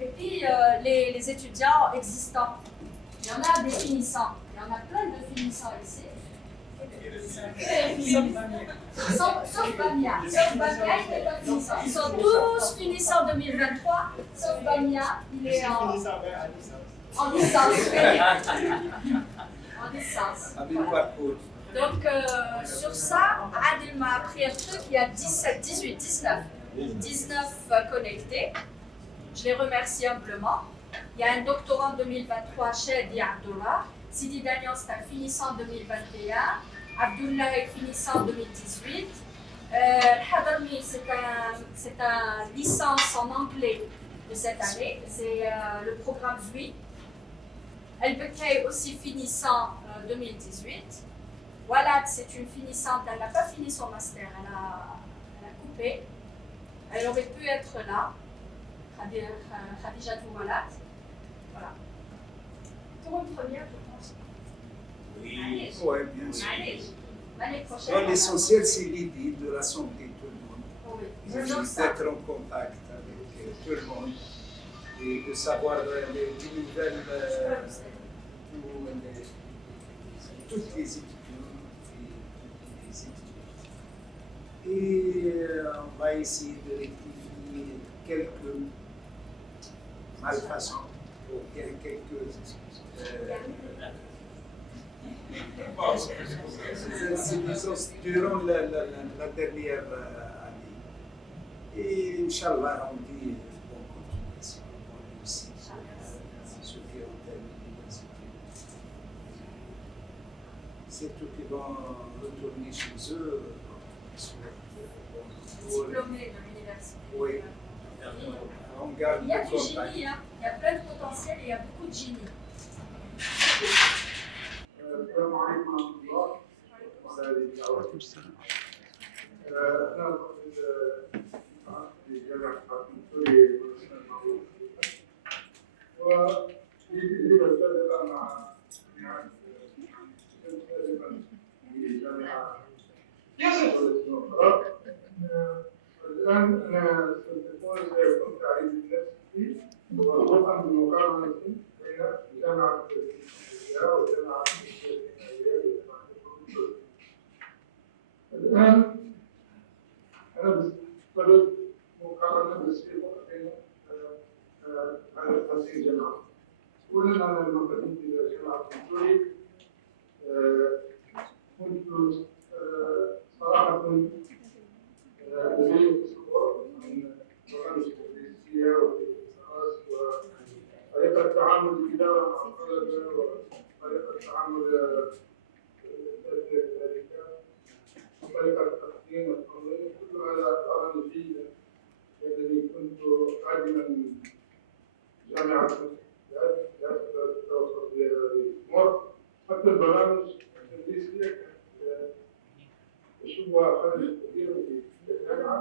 Et puis les étudiants existants. Il y en a des finissants. Il y en a plein de finissants ici. Sauf Bamia. Sauf Bamia, il n'est pas finissant. Ils sont tous finissants 2023, sauf Bamia, il est en licence. En licence. Voilà. Donc, sur ça, Adil m'a appris un truc, il y a 17, 18, 19 connectés. Je les remercie humblement. Il y a un doctorant 2023, Shadi Abdullah. Sidi Daniel, c'est un finissant 2021. Abdullah est finissant 2018. Hadarmi, c'est un licence en anglais de cette année. C'est le programme ZUI. El-Bekay est aussi finissant 2018. Walad, c'est une finissante, elle n'a pas fini son master, elle a coupé. Elle aurait pu être là. Khadija Walad. Voilà. Pour une première, je pense. Oui, bien sûr. L'année prochaine. L'essentiel, c'est l'idée de la santé de tout le monde. Oui. D'être en contact avec tout le monde et de savoir les nouvelles, toutes les étudiants et on va essayer de rectifier quelques malfaçons ou quelques durant la dernière année. Et Inch'Allah, on dit bonne continuation, bonne réussite, ceux qui ont terminé l'université. C'est tout qui vont retourner chez eux. Diplômés de l'université. Oui. On garde Il y a le du contact. génie, hein. Il y a plein de potentiel et il y a beaucoup de génie. السلام عليكم ورحمة الله وعلى هذه الدعوة. أنا في جامعة الحكم السوري وفي تجربة سابقة مع في جامعة أخرى. الآن أنا سيكون تعريف نفسي وجزءا من مقارنة بين جامعة والجامعة الآن أنا بدأت مقارنة بسيطة بين هذه الجامعات. أولاً أنا لما قدمت إلى جامعة السوري كنت صراحة لدي تصور عن برامج التدريسية والاختصاص وطريقة تعامل الإدارة مع الطلبة وطريقة تعامل وطريقة التقديم والتنظيم. كل هذا أراني جيدا لأنني كنت قادما من جامعة التوصل بها هذه الأمور. حتى البرامج التدريسية كانت أشوفها خارج كثير في الجامعة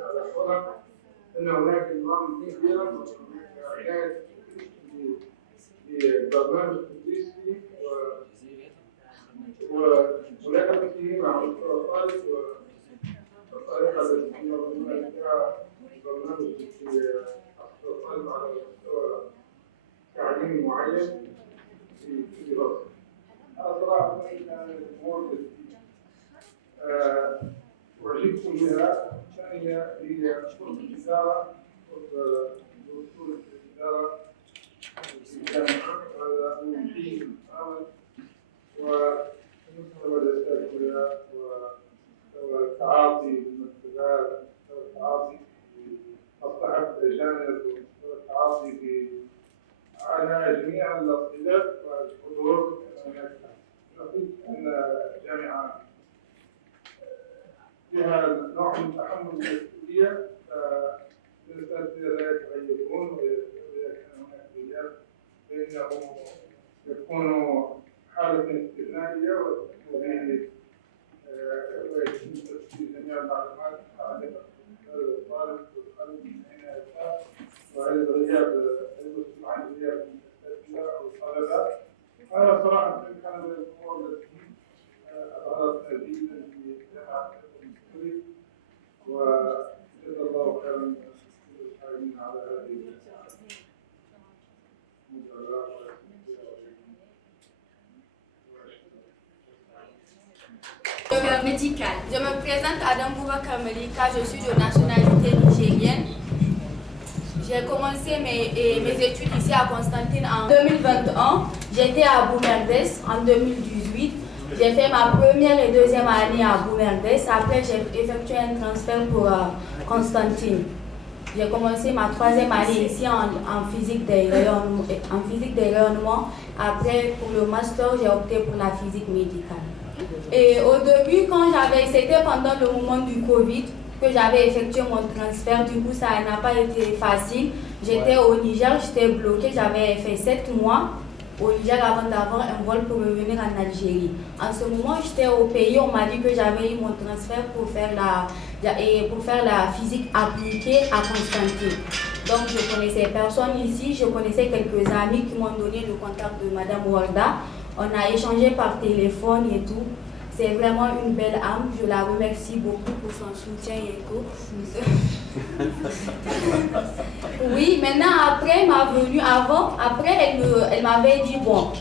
على أحوالها أن هناك نظام كبير وهناك عناية ببرنامج تدريسي وملاقته مع مستوى الطالب والطريقة التي ينظمون فيها البرنامج في حصل الطالب على مستوى تعليمي معين في دراسة. هذا صراحة كانت أمور أعجبت بها. الثانية هي قرب الإدارة، قرب دكتور الإدارة في الجامعة. هذا مفيد تماما ومستوى الأساتذة ومستوى التعاطي بالمكتبات ومستوى التعاطي في مصلحة الأجانب ومستوى التعاطي على جميع الصلات والحضور. نقول أن الجامعة فيها نوع من تحمل المسؤولية، فالأساتذة لا يتغيرون وإذا كان هناك غياب فإنه يكون حالة استثنائية ويتم تسجيل جميع المعلومات الحالية للطالب والطالب من أين يشاء، وهل الغياب يمثل عن غياب الأساتذة أو الطلبة. هذا صراحة كان من الأمور التي أظهرت جيدا في جامعة السوري، وجزا الله خيرا كل القائمين على هذه médicale. Je me présente Adam Boubacar Melika, je suis de nationalité nigérienne. J'ai commencé mes études ici à Constantine en 2021. J'étais à Boumerdes en 2018. J'ai fait ma première et deuxième année à Boumerdes. Après, j'ai effectué un transfert pour Constantine. J'ai commencé ma troisième année ici en physique des rayonnements. Après, pour le master, j'ai opté pour la physique médicale. Et au début, c'était pendant le moment du Covid que j'avais effectué mon transfert. Du coup, ça n'a pas été facile. J'étais au Niger, j'étais bloquée. J'avais fait 7 mois au Niger avant d'avoir un vol pour revenir en Algérie. En ce moment, j'étais au pays. On m'a dit que j'avais eu mon transfert pour faire la physique appliquée à Constantine. Donc, je connaissais personne ici. Je connaissais quelques amis qui m'ont donné le contact de Madame Warda. On a échangé par téléphone et tout. C'est vraiment une belle âme. Je la remercie beaucoup pour son soutien et tout. Oui, maintenant, elle m'avait dit, bon,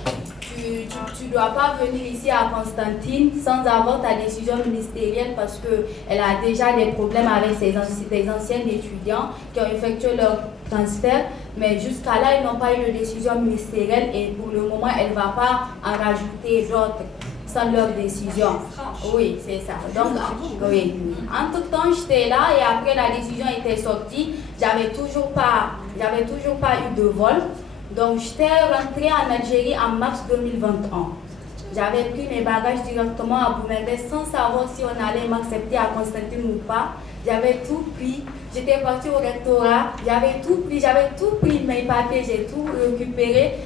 tu ne dois pas venir ici à Constantine sans avoir ta décision ministérielle parce qu'elle a déjà des problèmes avec ses anciens étudiants qui ont effectué leur transfert. Mais jusqu'à là, ils n'ont pas eu de décision ministérielle et pour le moment, elle ne va pas en rajouter d'autres sans leur décision. Oui, c'est ça. Donc, oui. Entre-temps, j'étais là et après la décision était sortie, j'avais toujours pas eu de vol. Donc, j'étais rentrée en Algérie en mars 2021. J'avais pris mes bagages directement à Boumerdes sans savoir si on allait m'accepter à Constantine ou pas. J'avais tout pris. J'étais partie au rectorat. J'avais tout pris mes papiers, j'ai tout récupéré.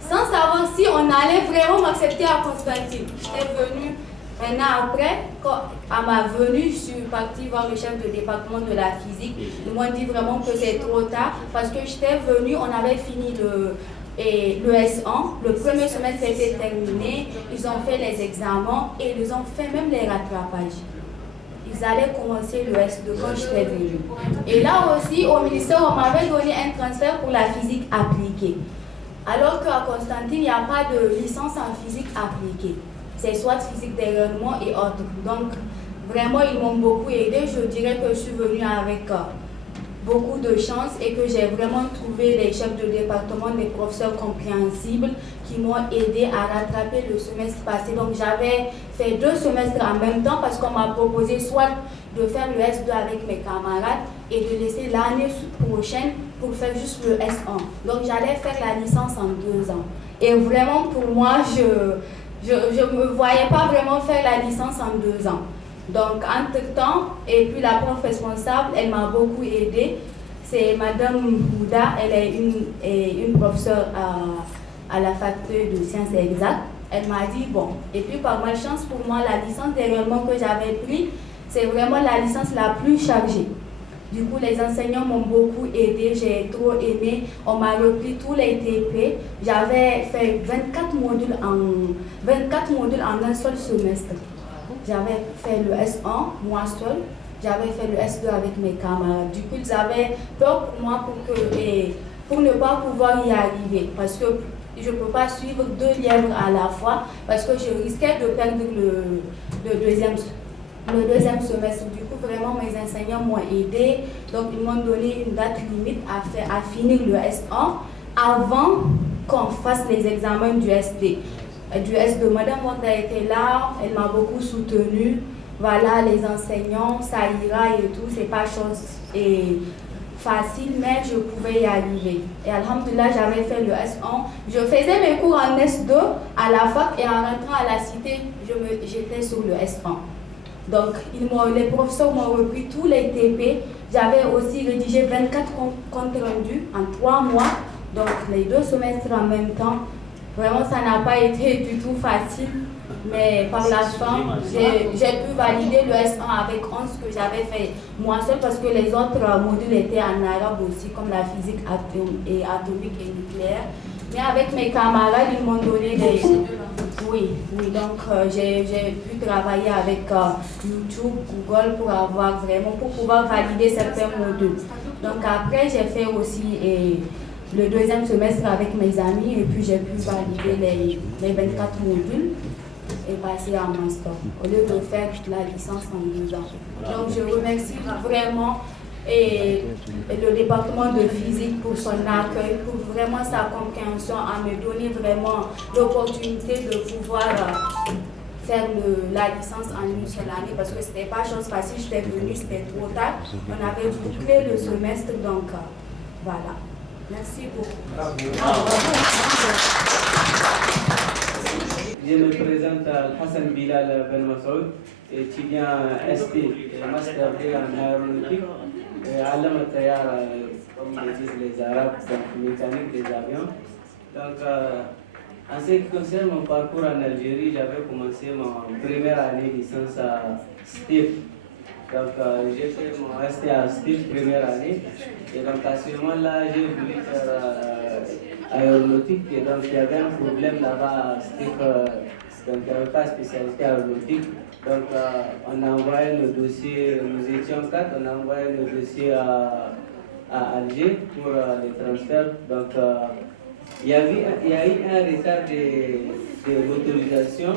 Sans savoir si on allait vraiment m'accepter à Constantine. J'étais venue, maintenant après, à ma venue, je suis partie voir le chef de département de la physique. Ils m'ont dit vraiment que c'est trop tard parce que j'étais venue, on avait fini le S1, le premier semestre était terminé, ils ont fait les examens et ils ont fait même les rattrapages. Ils allaient commencer le S2 quand j'étais venue. Et là aussi, au ministère, on m'avait donné un transfert pour la physique appliquée. Alors qu'à Constantine, il n'y a pas de licence en physique appliquée. C'est soit physique des rayonnements et autres. Donc, vraiment, ils m'ont beaucoup aidé. Je dirais que je suis venue avec beaucoup de chance et que j'ai vraiment trouvé les chefs de département, des professeurs compréhensibles qui m'ont aidé à rattraper le semestre passé. Donc, j'avais fait 2 semestres en même temps parce qu'on m'a proposé soit de faire le S2 avec mes camarades et de laisser l'année prochaine pour faire juste le S1. Donc, j'allais faire la licence en 2 ans. Et vraiment, pour moi, je ne me voyais pas vraiment faire la licence en 2 ans. Donc, entre-temps, et puis la prof responsable, elle m'a beaucoup aidée. C'est Madame Bouda, elle est une professeure à la faculté de sciences exactes. Elle m'a dit, bon, et puis par malchance pour moi, la licence des rayonnements que j'avais pris, c'est vraiment la licence la plus chargée. Du coup, les enseignants m'ont beaucoup aidé, j'ai trop aimé. On m'a repris tous les TP. J'avais fait 24 modules en un seul semestre. J'avais fait le S1, moi seule. J'avais fait le S2 avec mes camarades. Du coup, ils avaient peur pour moi pour ne pas pouvoir y arriver. Parce que je ne peux pas suivre 2 lièvres à la fois. Parce que je risquais de perdre le deuxième semestre. Du coup, vraiment, mes enseignants m'ont aidé. Donc, ils m'ont donné une date limite à finir le S1 avant qu'on fasse les examens du SD. Du S2. Madame Wanda était là, elle m'a beaucoup soutenue. Voilà, les enseignants, ça ira et tout, c'est pas chose facile, mais je pouvais y arriver. Et alhamdoulilah, j'avais fait le S1. Je faisais mes cours en S2 à la fac et en rentrant à la cité, j'étais sur le S1. Donc, les professeurs m'ont repris tous les TP. J'avais aussi rédigé 24 comptes rendus en 3 mois. Donc, les 2 semestres en même temps. Vraiment, ça n'a pas été du tout facile. Mais par la fin, j'ai pu valider le S1 avec 11 que j'avais fait moi seule parce que les autres modules étaient en arabe aussi, comme la physique atomique et nucléaire. Mais avec mes camarades, ils m'ont donné des... Oui, donc j'ai pu travailler avec YouTube, Google pour pouvoir valider certains modules. Donc après, j'ai fait aussi le 2e semestre avec mes amis et puis j'ai pu valider les 24 modules. et passer en master, au lieu de faire la licence en 2 ans. Donc je remercie vraiment le département de physique pour son accueil, pour vraiment sa compréhension, à me donner vraiment l'opportunité de pouvoir faire la licence en une seule année, parce que ce n'était pas chose facile, j'étais venue, c'était trop tard. On avait bouclé le semestre, donc voilà. Merci beaucoup. Je me présente Hassan Bilal Ben Massoud, étudiant ST, Master D en aéronautique, Alam Tayar, comme le disent les Arabes, donc mécanique des avions. Donc, en ce qui concerne mon parcours en Algérie, j'avais commencé ma première année de licence à STIF. Donc, j'ai fait mon ST à STIF première année. Et donc, à ce moment-là, j'ai voulu faire aéronautique. Et donc, il y avait un problème là-bas à STIF. Donc, il n'y avait pas de spécialité aéronautique. Donc, on a envoyé le dossier, nous étions 4, on a envoyé le dossier à Alger pour les transferts. Donc, il y a eu un retard de l'autorisation,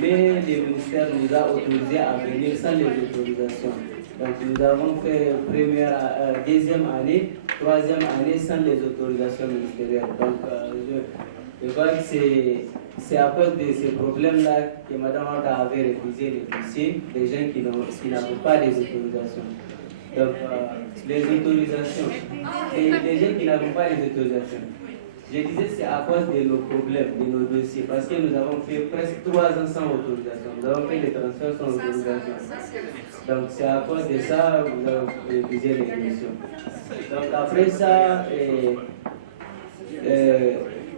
mais le ministère nous a autorisé à venir sans les autorisations. Donc, nous avons fait deuxième année, troisième année sans les autorisations ministérielles. Donc, je crois que c'est à cause de ces problèmes-là que Mme Wanda avait refusé les dossiers des gens qui n'avaient pas les autorisations. Donc, les autorisations, les gens qui n'avaient pas les autorisations. Je disais c'est à cause de nos problèmes, de nos dossiers, parce que nous avons fait presque 3 ans sans autorisation. Nous avons fait les transferts sans autorisation. Donc c'est à cause de ça que nous avons refusé les dossiers. Donc après ça,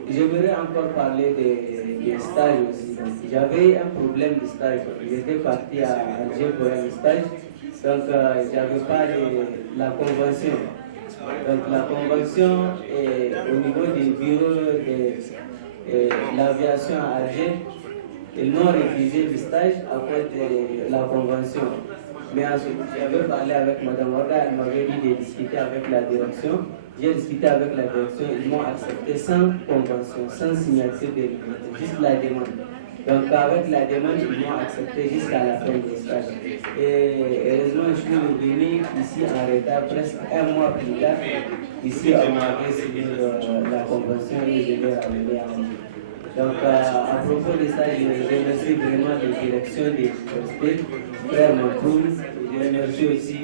j'aimerais encore parler des stages aussi. J'avais un problème de stage. J'étais parti à Alger pour un stage. Donc j'avais pas la convention. Donc la convention est au niveau du bureau de l'aviation à Alger. Ils m'ont refusé le stage à cause de la convention. Mais ensuite, j'avais parlé avec Mme Wada, elle m'avait dit de discuter avec la direction. J'ai discuté avec la direction, ils m'ont accepté sans convention, sans signature de juste la demande. Donc avec la demande, ils m'ont accepté jusqu'à la fin du stage. Et heureusement, je suis revenu ici en retard, presque 1 mois plus tard. Ici, on avait signé la convention et je l'ai ramené à Alger. Donc à propos de ça, je remercie vraiment la direction de l'université, Frère Makoum. Je remercie aussi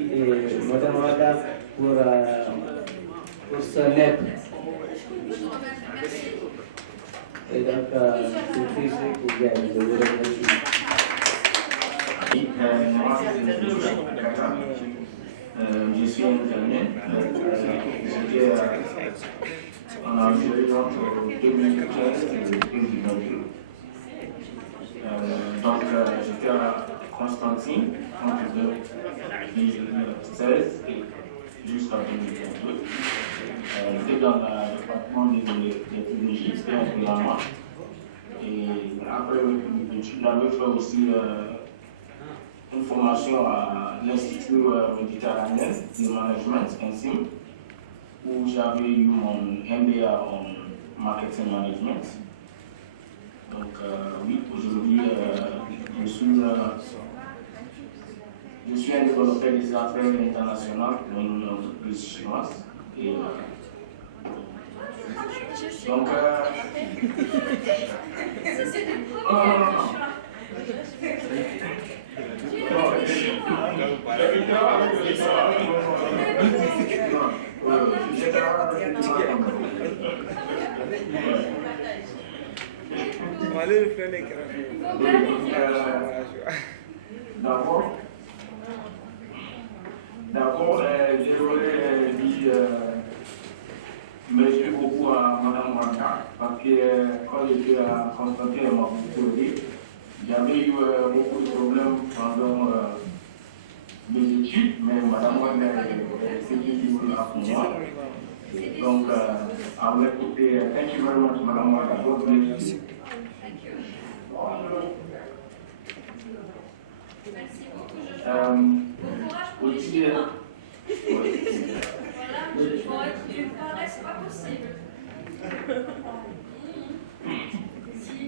Mme Wada pour son aide. Et donc, c'est tout ce que je vous remercie. Je suis infirmier. J'étais en Algérie entre 2015 et 2022. Donc, j'étais à Constantine entre 2016 et jusqu'à 2022. J'étais dans le département des technologies, c'était un programme. Et après l'étude, j'avais fait aussi une formation à l'Institut méditerranéen de management, INSIM, où j'avais eu mon MBA en marketing management. Donc oui, aujourd'hui, je suis un développeur des affaires internationales dans une entreprise chinoise. Et donc, D'abord, je voulais dire merci beaucoup à Mme Wanda, parce que quand j'étais à Constantine, elle m'a beaucoup aidé. J'avais eu beaucoup de problèmes pendant mes études, mais Mme Wanda était toujours là pour moi. Donc, à m'écouter, thank you very much, Mme Wanda. God bless you. Aussi, Voilà, être du parler, c'est pas possible.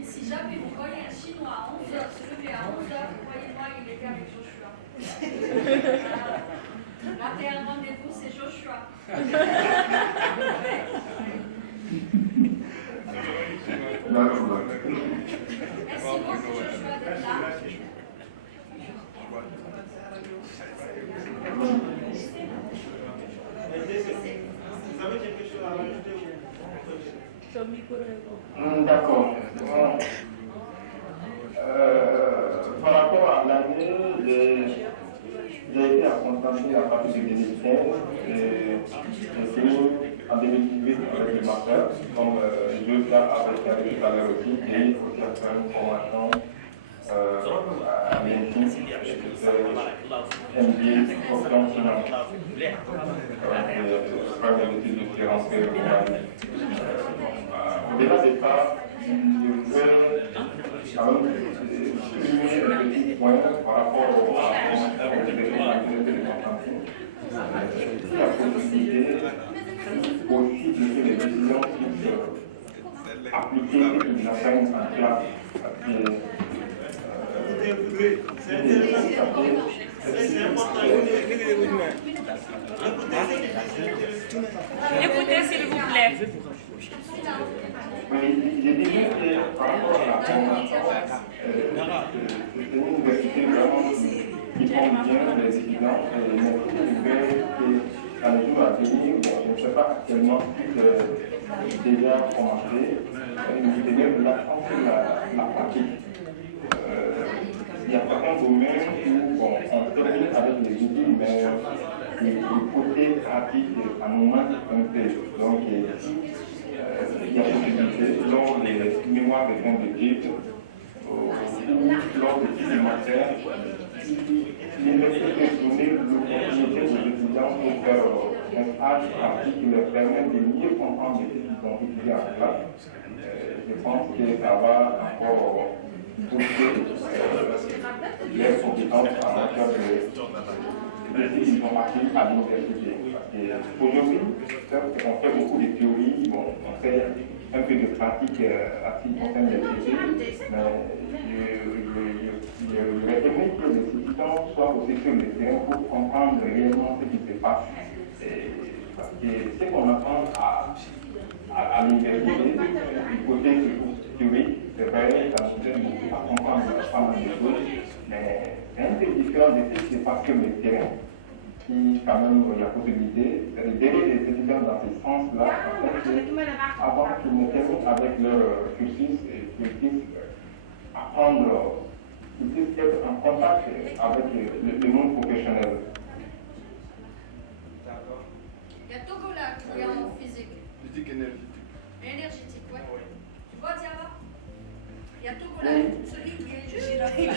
Si déjà, puis vous voyez un Chinois à 11h se lever à 11h, croyez-moi, il était avec Joshua. Ratez un rendez-vous, c'est Joshua. Merci beaucoup, Joshua, d'être là. Vous avez quelque chose à rajouter? D'accord. Par rapport à l'année, j'ai été à Constantine à partir de 2015. J'ai fini en 2018 avec le master, comme je l'ai avec tout à l'heure aussi, et aussi à faire une formation à l'INSI, MBA, option finance. Faire des études de financier. Au-delà de ça, je voudrais quand même souligner un petit point par rapport à la formation au développement de Constantine. La possibilité aussi de faire des décisions qui appliquées et qui nous enseignent en classe. Écoutez, s'il vous plaît. Oui, j'ai dit que par rapport à la formation, c'est une université vraiment qui forme bien les étudiants. Mais ce que je vais, dans les jours à venir, bon, je ne sais pas actuellement si c'est déjà commencé, mais je vais vous l'accent sur la pratique. Il y a certains domaines où bon, on termine avec les outils, mais le côté pratique, ça nous manque un peu. Donc, il y a possibilité, lors des mémoires des fonds de guide, ou lors des petits élémentaires, l'université peut donner l'opportunité aux étudiants de faire un stage pratique qui leur permet de mieux comprendre ce qu'ils ont étudié en classe. Je pense que ça va encore pousser les compétences en matière de ce qu'ils ont appris à l'université. Aujourd'hui, on fait beaucoup de théories, bon, on fait un peu de pratique à ce qui concerne les études, mais j'aurais aimé que les étudiants soient aussi sur le terrain pour comprendre réellement ce qui se passe. Parce que ce qu'on apprend à l'université, du côté théorique, c'est vrai, ça nous aide beaucoup à comprendre pas mal de choses, mais c'est un peu différent de ce qui se passe sur le terrain. Qui, quand même, il y a possibilité d'aider les étudiants dans ce sens-là, avant qu'ils ne terminent avec leur cursus et qu'ils puissent apprendre, qu'ils puissent être en contact avec le monde professionnel. Il y a Togola qui est en physique. Physique énergétique. Énergétique, ouais. Tu vois, Diarra? Il y a Togola, celui qui est juste. Lui,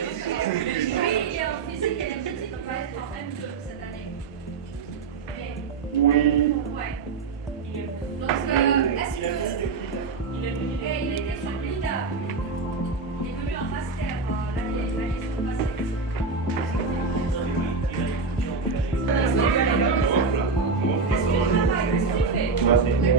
il est en physique énergétique, il va être en M2 cette année. Oui. Ouais. Donc, est-ce que. Il était sur l'IDA. Il est venu en master l'année passée. Qu'est-ce que tu travailles? Qu'est-ce que tu fais?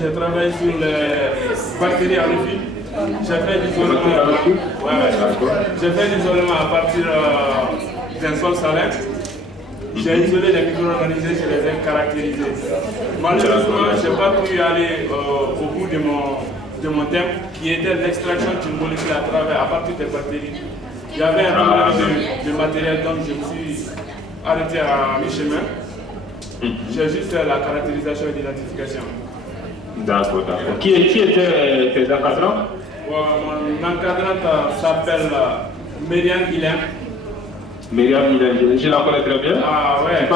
J'ai travaillé sur les bactéries à l'effet. J'ai fait l'isolement à partir d'un sol salin. J'ai isolé les micro-organismes, je les ai caractérisés. Malheureusement, je n'ai pas pu aller au bout de mon thème, qui était l'extraction d'une molécule à partir des bactéries. Il y avait un problème de matériel, donc je me suis arrêté à mi-chemin. J'ai juste fait la caractérisation et l'identification. D'accord, d'accord. Qui étaient tes encadrants? Mon encadrante s'appelle Myriam Guilhem. Myriam Guilhem, je la connais très bien. Ah ouais.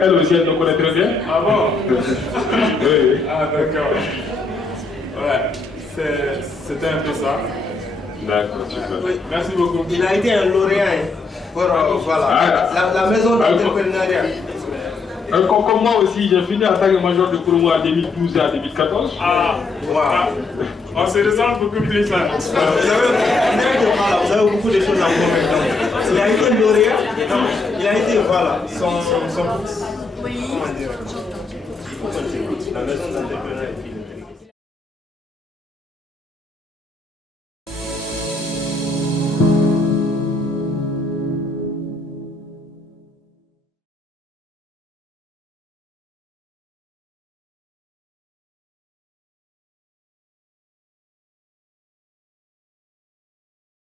Elle aussi, elle me connaît très bien. Ah bon? Oui. Ah d'accord. Ouais, c'était un peu ça. D'accord, super. Oui. Merci beaucoup. Il a été un lauréat pour voilà, la maison d'entrepreneuriat. Comme moi aussi, j'ai fini en tant que major de promo en 2012 et en 2014. Ah, wow. On se ressemble beaucoup plus. Hein. Vous avez beaucoup de choses en commun. Il a été lauréat, il a été, voilà, son Oui. comment dire, la maison d'entrepreneuriat.